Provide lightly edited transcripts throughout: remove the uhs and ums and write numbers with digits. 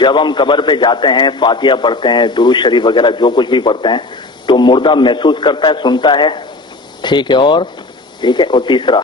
جب ہم قبر پہ جاتے ہیں، فاتحہ پڑھتے ہیں، درود شریف وغیرہ جو کچھ بھی پڑھتے ہیں، تو مردہ محسوس کرتا ہے، سنتا ہے؟ ٹھیک ہے، اور تیسرا،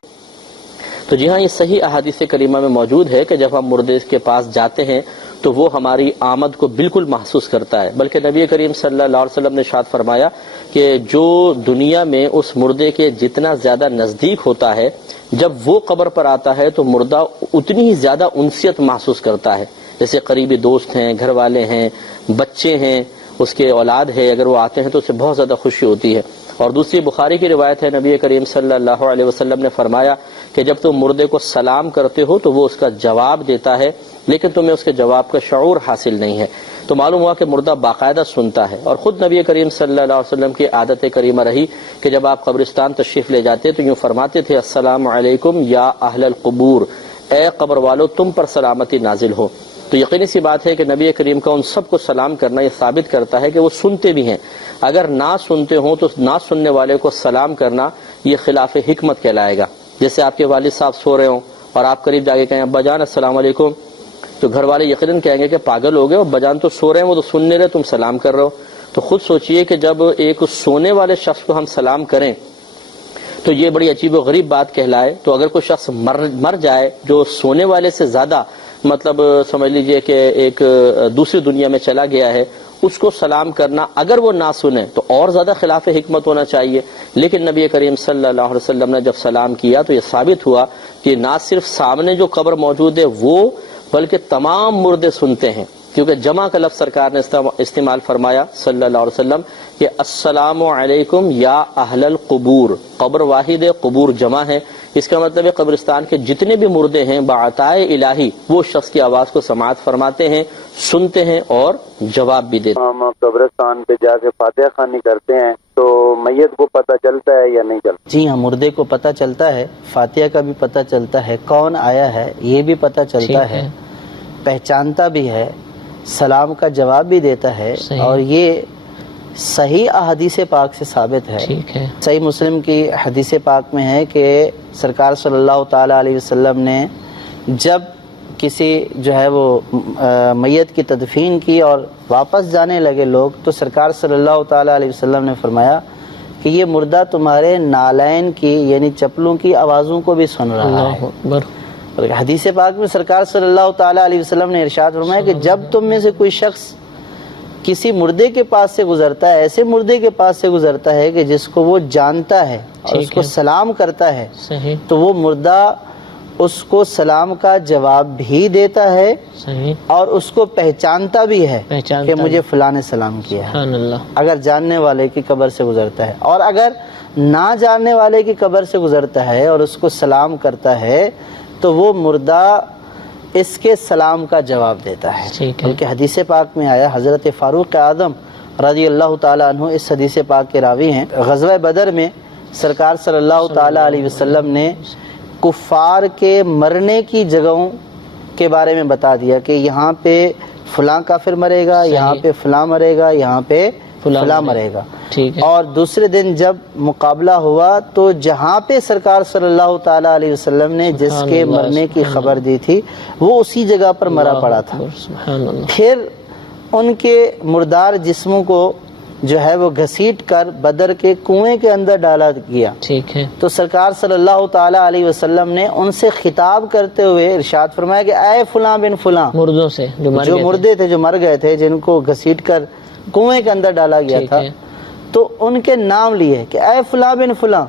تو جی ہاں، یہ صحیح احادیث کریمہ میں موجود ہے کہ جب ہم مردے کے پاس جاتے ہیں تو وہ ہماری آمد کو بالکل محسوس کرتا ہے، بلکہ نبی کریم صلی اللہ علیہ وسلم نے ارشاد فرمایا کہ جو دنیا میں اس مردے کے جتنا زیادہ نزدیک ہوتا ہے، جب وہ قبر پر آتا ہے تو مردہ اتنی ہی زیادہ انسیت محسوس کرتا ہے، جیسے قریبی دوست ہیں، گھر والے ہیں، بچے ہیں، اس کے اولاد ہے، اگر وہ آتے ہیں تو اسے بہت زیادہ خوشی ہوتی ہے۔ اور دوسری بخاری کی روایت ہے، نبی کریم صلی اللہ علیہ وسلم نے فرمایا کہ جب تم مردے کو سلام کرتے ہو تو وہ اس کا جواب دیتا ہے، لیکن تمہیں اس کے جواب کا شعور حاصل نہیں ہے۔ تو معلوم ہوا کہ مردہ باقاعدہ سنتا ہے، اور خود نبی کریم صلی اللہ علیہ وسلم کی عادت کریمہ رہی کہ جب آپ قبرستان تشریف لے جاتے تو یوں فرماتے تھے، السلام علیکم یا اہل القبور، اے قبر والو تم پر سلامتی نازل ہو۔ تو یقینی سی بات ہے کہ نبی کریم کا ان سب کو سلام کرنا یہ ثابت کرتا ہے کہ وہ سنتے بھی ہیں، اگر نہ سنتے ہوں تو نہ سننے والے کو سلام کرنا یہ خلاف حکمت کہلائے گا۔ جیسے آپ کے والد صاحب سو رہے ہوں اور آپ قریب جا کے کہیں ابا جان السلام علیکم، تو گھر والے یقیناً کہیں گے کہ پاگل ہو گئے، ابا جان تو سو رہے ہیں، وہ تو سن نہیں رہے، تم سلام کر رہے ہو۔ تو خود سوچئے کہ جب ایک سونے والے شخص کو ہم سلام کریں تو یہ بڑی عجیب و غریب بات کہلائے، تو اگر کوئی شخص مر جائے جو سونے والے سے زیادہ مطلب سمجھ لیجئے کہ ایک دوسری دنیا میں چلا گیا ہے، اس کو سلام کرنا اگر وہ نہ سنے تو اور زیادہ خلاف حکمت ہونا چاہیے۔ لیکن نبی کریم صلی اللہ علیہ وسلم نے جب سلام کیا تو یہ ثابت ہوا کہ نہ صرف سامنے جو قبر موجود ہے وہ، بلکہ تمام مردے سنتے ہیں، کیونکہ جمع کا لفظ سرکار نے استعمال فرمایا صلی اللہ علیہ وسلم کہ السلام علیکم یا اہل القبور، قبر واحد ہے، قبور جمع ہے، اس کا مطلب ہے قبرستان کے جتنے بھی مردے ہیں بعطائے الہی وہ شخص کی آواز کو سماعت فرماتے ہیں، سنتے ہیں اور جواب بھی دیتے ہیں۔ ہم قبرستان پہ جا کے فاتحہ خوانی کرتے ہیں تو میت کو پتہ چلتا ہے یا نہیں چلتا؟ جی ہاں، مردے کو پتہ چلتا ہے، فاتحہ کا بھی پتہ چلتا ہے، کون آیا ہے یہ بھی پتہ چلتا ہے، پہچانتا بھی ہے، سلام کا جواب بھی دیتا ہے، اور یہ صحیح احادیث پاک سے ثابت ہے۔ صحیح مسلم کی حدیث پاک میں ہے کہ سرکار صلی اللہ تعالی علیہ وسلم نے جب کسی جو ہے وہ میت کی تدفین کی اور واپس جانے لگے لوگ، تو سرکار صلی اللہ تعالی علیہ وسلم نے فرمایا کہ یہ مردہ تمہارے نالین کی یعنی چپلوں کی آوازوں کو بھی سن رہا ہے۔ حدیث پاک میں سرکار صلی اللہ تعالی علیہ وسلم نے ارشاد فرمایا کہ جب تم میں سے کوئی شخص کسی مردے کے پاس سے گزرتا ہے، ایسے مردے کے پاس سے گزرتا ہے کہ جس کو وہ جانتا ہے اور اس کو سلام کرتا ہے، تو وہ مردہ اس کو سلام کا جواب بھی دیتا ہے اور اس کو پہچانتا بھی ہے کہ مجھے فلاں نے سلام کیا ہے، اگر جاننے والے کی قبر سے گزرتا ہے۔ اور اگر نہ جاننے والے کی قبر سے گزرتا ہے اور اس کو سلام کرتا ہے تو وہ مردہ اس کے سلام کا جواب دیتا ہے۔ بلکہ حدیث پاک میں آیا، حضرت فاروق اعظم رضی اللہ تعالیٰ عنہ اس حدیث پاک کے راوی ہیں، غزوہ بدر میں سرکار صلی اللہ تعالیٰ علیہ وسلم نے کفار کے مرنے کی جگہوں کے بارے میں بتا دیا کہ یہاں پہ فلاں کافر مرے گا، یہاں پہ فلاں مرے گا، یہاں پہ فلاں مرے گا۔ اور دوسرے دن جب مقابلہ ہوا تو جہاں پہ سرکار صلی اللہ تعالیٰ علیہ وسلم نے جس کے مرنے کی خبر دی تھی وہ اسی جگہ پر مرا پڑا تھا۔ پھر ان کے مردار جسموں کو جو ہے وہ گھسیٹ کر بدر کے کنویں کے اندر ڈالا گیا۔ تو سرکار صلی اللہ تعالیٰ علیہ وسلم نے ان سے خطاب کرتے ہوئے ارشاد فرمایا کہ اے فلاں بن فلاں، مردوں سے جو مردے تھے، جو مر گئے تھے، جن کو گھسیٹ کر کنویں کے اندر ڈالا گیا تھا، تو ان کے نام لیے کہ اے فلاں بن فلاں،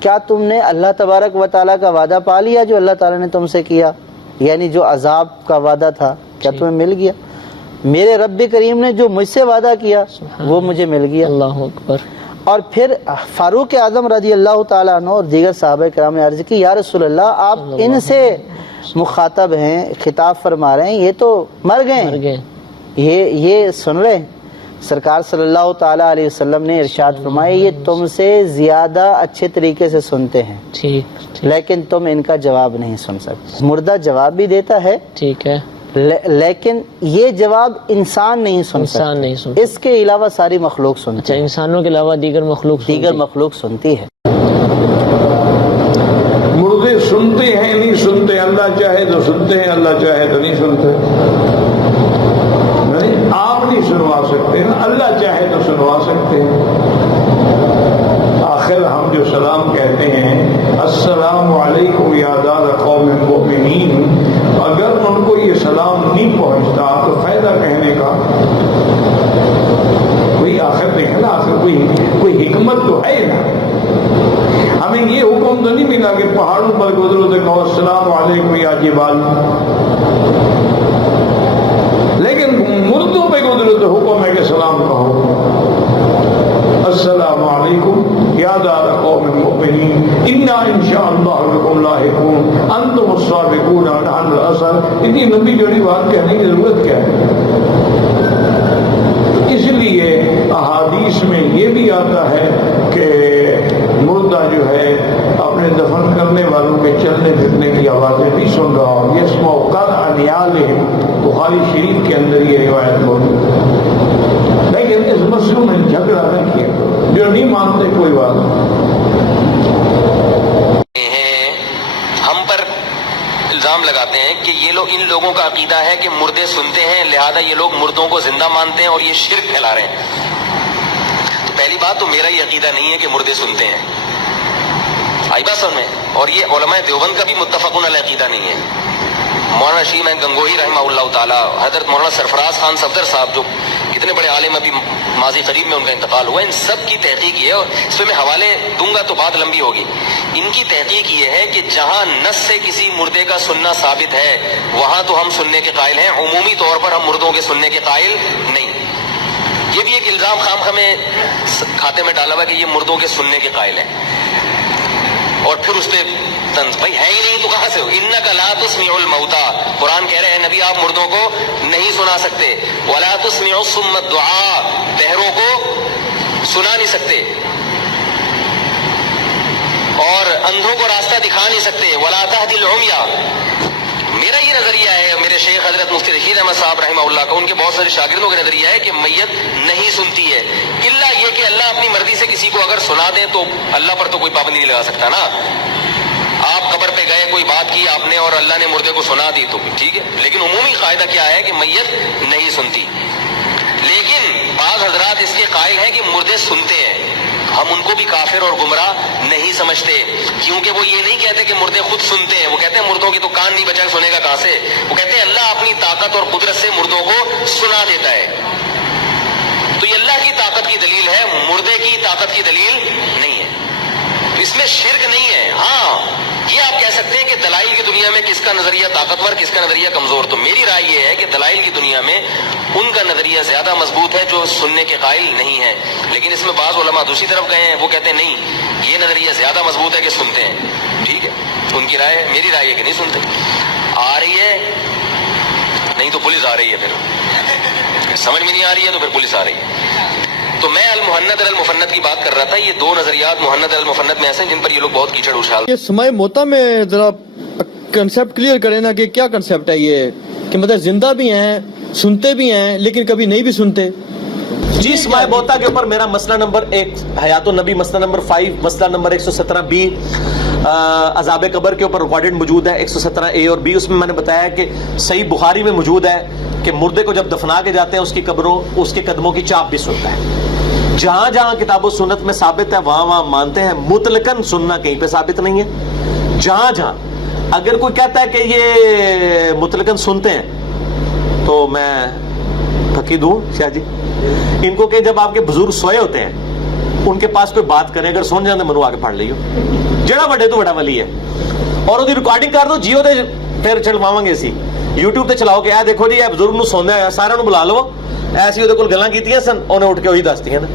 کیا تم نے اللہ تبارک و تعالیٰ کا وعدہ پا لیا جو اللہ تعالیٰ نے تم سے کیا؟ یعنی جو عذاب کا وعدہ تھا کیا تمہیں مل گیا؟ میرے رب کریم نے جو مجھ سے وعدہ کیا وہ مجھے مل گیا۔ اللہ اکبر۔ اور پھر فاروق اعظم رضی اللہ تعالیٰ عنہ اور دیگر صحابہ کرام نے عرض کی، یا رسول اللہ آپ ان سے مخاطب ہیں، خطاب فرما رہے ہیں، یہ تو مر گئے، یہ سن رہے ہیں۔ سرکار صلی اللہ تعالیٰ علیہ وسلم نے ارشاد فرمایا یہ تم سے زیادہ اچھے طریقے سے سنتے ہیں، لیکن تم ان کا جواب نہیں سن سکتے۔ مردہ جواب بھی دیتا ہے، ٹھیک ہے، لیکن یہ جواب انسان نہیں سن سکتا، اس کے علاوہ ساری مخلوق سنتی ہے۔ انسانوں کے علاوہ دیگر مخلوق سنتی ہے۔ مردے سنتے ہیں نہیں سنتے، اللہ چاہے تو سنتے ہیں، اللہ چاہے تو نہیں سنتے۔ اللہ چاہے تو سنوا سکتے ہیں۔ آخر ہم جو سلام کہتے ہیں السلام علیکم یا دار قوم مؤمنین، اگر ان کو یہ سلام نہیں پہنچتا تو فائدہ کہنے کا کوئی آخر دیکھیں نا، آخر کوئی حکمت تو ہے نا۔ ہمیں یہ حکم تو نہیں ملا کہ پہاڑوں پر گزرو تو کہو السلام علیکم یا جبال، لیکن مردوں پہ گزرو تو حکم ہے کہ سلام کہو السلام علیکم یا دار قوم مؤمنین انا انشاءاللہ بکم لاحقون انتم السابقون ونحن الاصل۔ اتنی لمبی جوڑی بات کہنے کی ضرورت کیا ہے؟ اس لیے احادیث میں یہ بھی آتا ہے کہ مردہ جو ہے اپنے دفن کرنے والوں کے چلنے پھرنے کی آوازیں بھی سن رہا ہوں۔ یسمع قرع نعالہم، بخاری شریف کے اندر یہ روایت موجود ہے۔ لیکن اس مسئلے میں جھگڑا نہ کیا، جو نہیں مانتے کوئی بات نہیں۔ ہم پر الزام لگاتے ہیں کہ یہ لوگ، ان لوگوں کا عقیدہ ہے کہ مردے سنتے ہیں، لہذا یہ لوگ مردوں کو زندہ مانتے ہیں اور یہ شرک پھیلا رہے ہیں۔ تو پہلی بات تو میرا یہ عقیدہ نہیں ہے کہ مردے سنتے ہیں، آئی بات سمجھ میں، اور یہ علماء دیوبند کا بھی متفقون علیہ عقیدہ نہیں ہے۔ مولانا شیم گنگوہی رحمہ اللہ تعالیٰ، حضرت مولانا سرفراز خان صفدر صاحب جو کتنے بڑے عالم، ابھی ماضی قریب میں ان کا انتقال ہوا، ان سب کی تحقیق یہ ہے، اور اس پہ میں حوالے دوں گا تو بات لمبی ہوگی۔ ان کی تحقیق یہ ہے کہ جہاں نص سے کسی مردے کا سننا ثابت ہے وہاں تو ہم سننے کے قائل ہیں، عمومی طور پر ہم مردوں کے سننے کے قائل نہیں۔ یہ بھی ایک الزام خام خامے کھاتے میں ڈالا ہوا کہ یہ مردوں کے سننے کے قائل ہیں، اور پھر اس پہ طنز، بھائی ہے ہی نہیں تو کہاں سے ہو؟ انک لا تسمع الموتى، قرآن کہہ رہے ہیں نبی آپ مردوں کو نہیں سنا سکتے، ولا تسمع الصم الدعاء، بہروں کو سنا نہیں سکتے، اور اندھوں کو راستہ دکھا نہیں سکتے، ولا تهدي العمي۔ میرا یہ نظریہ ہے، میرے شیخ حضرت مفتی رشید احمد صاحب رحمہ اللہ کا، ان کے بہت سارے شاگردوں کا نظریہ ہے کہ میت نہیں سنتی ہے، الا یہ کہ اللہ اپنی مرضی سے کسی کو اگر سنا دے تو اللہ پر تو کوئی پابندی نہیں لگا سکتا نا۔ آپ قبر پہ گئے، کوئی بات کی آپ نے اور اللہ نے مردے کو سنا دی تو ٹھیک ہے، لیکن عمومی قاعدہ کیا ہے کہ میت نہیں سنتی۔ لیکن بعض حضرات اس کے قائل ہیں کہ مردے سنتے ہیں، ہم ان کو بھی کافر اور گمراہ نہیں سمجھتے، کیونکہ وہ یہ نہیں کہتے کہ مردے خود سنتے ہیں، وہ کہتے ہیں مردوں کی تو کان نہیں بچا، سنے گا کہاں سے؟ وہ کہتے ہیں اللہ اپنی طاقت اور قدرت سے مردوں کو سنا دیتا ہے۔ تو یہ اللہ کی طاقت کی دلیل ہے، مردے کی طاقت کی دلیل نہیں ہے، اس میں شرک نہیں ہے۔ ہاں یہ آپ کہہ سکتے ہیں کہ دلائل کی دنیا میں کس کا نظریہ طاقتور، کس کا نظریہ کمزور، تو میری رائے یہ ہے کہ دلائل کی دنیا میں ان کا نظریہ زیادہ مضبوط ہے جو سننے کے قائل نہیں ہے، لیکن اس میں بعض علماء دوسری طرف گئے ہیں، وہ کہتے ہیں نہیں یہ نظریہ زیادہ مضبوط ہے کہ سنتے ہیں، ٹھیک ہے، ان کی رائے ہے، میری رائے ہے کہ نہیں سنتے۔ آ رہی ہے نہیں تو پولیس آ رہی ہے، پھر سمجھ میں نہیں آ رہی ہے تو پھر پولیس آ رہی ہے۔ تو میں المحنت المفنت کی بات کر رہا تھا، یہ دو نظریات محنت المفنت میں ایسے ہیں جن پر یہ لوگ بہت کیچڑ اچھال۔ یہ سماع موتا میں ذرا کنسیپٹ کلیئر کریں نا کہ کیا کنسیپٹ ہے یہ، کہ مطلب زندہ بھی ہیں، سنتے بھی ہیں، لیکن کبھی نہیں بھی سنتے۔ جی سماع موتا کے اوپر میرا مسئلہ نمبر 1 حیات النبی، مسئلہ نمبر 5 مسئلہ نمبر 117B عذاب قبر کے اوپر ریکارڈڈ موجود ہے 117A اور B۔ اس میں میں نے بتایا کہ صحیح بخاری میں موجود ہے کہ مردے کو جب دفنا کے جاتے ہیں اس کی قبروں، اس کے قدموں کی چاپ بھی سنتا ہے۔ جہاں جہاں کتاب و سنت میں ثابت ہے وہاں وہاں مانتے ہیں، مطلقاً سننا کہیں پہ ثابت نہیں ہے۔ جہاں جہاں اگر کوئی کہتا ہے کہ یہ مطلقاً سنتے ہیں تو میں پھکی دوں شاہ جی ان کو کہ جب آپ کے بزرگ سوئے ہوتے ہیں ان کے پاس کوئی بات کریں، اگر سن جاتے منو آ کے پڑھ لیو، جڑا بڑے تو بڑا ولی ہے، اور وہ ریکارڈنگ کر دو جیو دے پھر چڑھواواں گے اسی یوٹیوب تے چلاؤ کہ دیکھو جی یہ بزرگ نو سوندا ہے، سارے بلا لو، ایسی وہ گلاں کیتیاں سن، انہیں اٹھ کے وہی دس دیا نا۔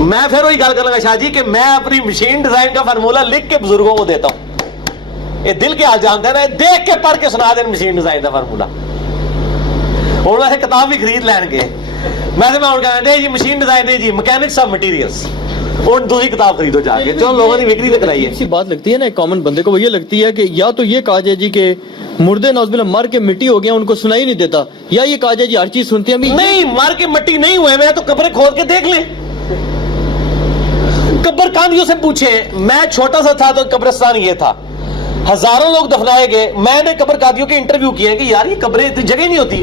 میں پھر وہی گل کر لگا شاہ جی کہ میں اپنی مشین ڈیزائن کا فارمولہ لکھ کے بزرگوں کو دیتا ہوں، یہ دل کے حال جانتے ہیں نا، دیکھ کے پڑھ کے سنا دیں مشین ڈیزائن کا فارمولہ، اور وہ کتاب بھی خرید لین گے، میں کہنا جی مشین ڈیزائن نہیں جی میکینکس آف مٹیریلس، اور دوسری کتاب خریدو جا کے، جو لوگوں نے وکری تک کرائی ہے۔ اسی بات لگتی ہے نا ایک کامن بندے کو، وہ یہ لگتی ہے کہ یا تو یہ کہا جائے جی کہ مردے نوز باللہ مر کے مٹی ہو گیا ان کو سنائی نہیں دیتا، یا یہ کہا جائے جی ہر چیز سنتے ہیں۔ نہیں مر کے مٹی نہیں ہوئے میں تو قبریں کھود کے دیکھ لیں، قبر کاندیوں سے پوچھیں، میں چھوٹا سا تھا تو قبرستان یہ تھا، ہزاروں لوگ دفنائے گئے، میں نے قبر کاندیوں کے انٹرویو کیے ہیں کہ یار یہ قبریں اتنی جگہ نہیں ہوتی،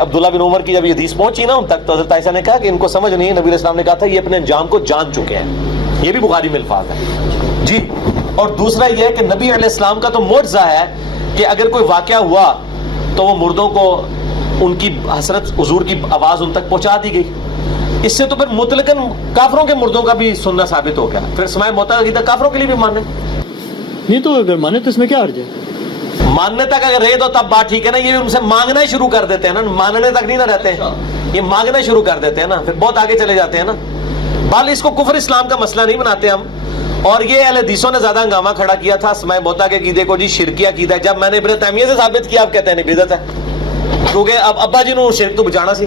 عبداللہ بن عمر کی جب یہ حدیث پہنچی نا ان تک تو حضرت عائشہ نے کہا کہ ان کو سمجھ نہیں ہے, نبی علیہ السلام نے کہا تھا یہ اپنے انجام کو جان چکے ہیں. یہ بھی بخاری میں الفاظ ہے جی. اور دوسرا یہ ہے کہ نبی علیہ السلام کا تو معجزہ ہے کہ اگر کوئی واقعہ ہوا تو وہ مردوں کو ان کی حسرت حضور کی آواز ان تک پہنچا دی گئی. اس سے تو پھر مطلقاً کافروں کے مردوں کا بھی سننا ثابت ہو گیا. پھر سماع موت کا عقیدہ کافروں کے لیے بھی ماننے نہیں, تو اگر مانے تو اس میں کیا حرج ہے؟ ماننے تک اگر رہے تو تب بات ٹھیک ہے نا. یہ ان سے مانگنا ہی شروع کر دیتے ہیں نا, ماننے تک نہیں نہ رہتے ہیں, یہ مانگنا شروع کر دیتے ہیں نا, پھر بہت آگے چلے جاتے ہیں نا. بال اس کو کفر اسلام کا مسئلہ نہیں بناتے ہم. اور یہ اہل حدیثوں نے زیادہ ہنگامہ کھڑا کیا تھا سماع موت کے عقیدے کو جی شرکی عقیدہ ہے. جب میں نے ابن تیمیہ سے ثابت کیا آپ کہتے ہیں نہیں بدعت ہے, کیونکہ اب ابا جی نے شرک تو بچانا سی.